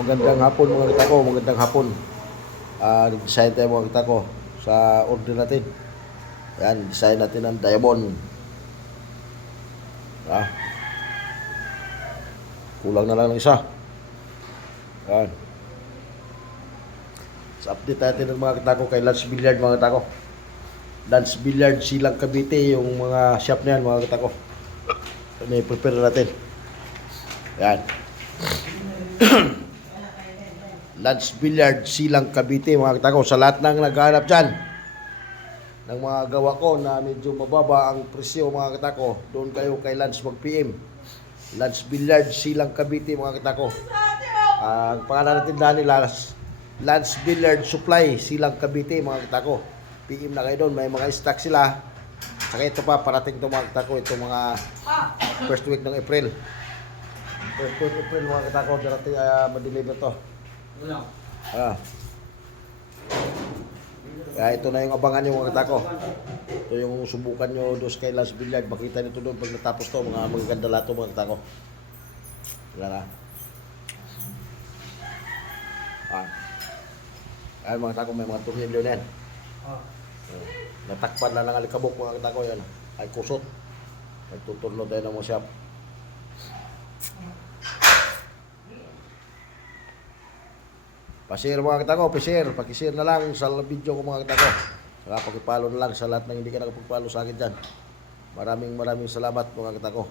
Magandang hapon mga kita ko, magandang hapon. Nag-design tayo mga kita ko sa order natin. Yan, design natin ng diamond. Ah, kulang na lang ng isa. Yan. Sa update natin ng mga kita ko kay Lance Billiard mga kita ko. Lance Billiard, Silang Cavite, yung mga shop na yan mga kita ko. Ano i-prepare natin. Yan. Lance Billiard, Silang Cavite mga kita ko. Sa lahat ng naghahanap dyan ng mga gawa ko na medyo mababa ang presyo mga kita ko, doon kayo kay Lance mag-PM. Lance Billiard, Silang Cavite mga kita ko. Ang pangalan natin dahil nila Lance Billiard Supply, Silang Cavite mga kita ko. PM na kayo doon, may mga stock sila. Saka ito pa, parating ito mga kita ko, itong mga first week ng April. First week ng April mga kita ko, darating ma-deliver to. Kaya ito na yung abangan nyo mga kita ko. Ito yung subukan nyo doon kay Lance Billiard. Makita nyo doon pag natapos to, mga magaganda lahat to mga kita ko. Yan na. Ayan mga kita ko, may mga tornilyo na yan. Natakpan na ng alikabok mga kita ko, yan ay kusot. Nagtuturno tayo ng mga shop. Pa-share mga kita ko, pakishare na lang sa video ko mga kita ko. Saka pakipalo na lang sa lahat ng hindi ka nakapagpalo sa akin dyan. Maraming salamat mga kita ko.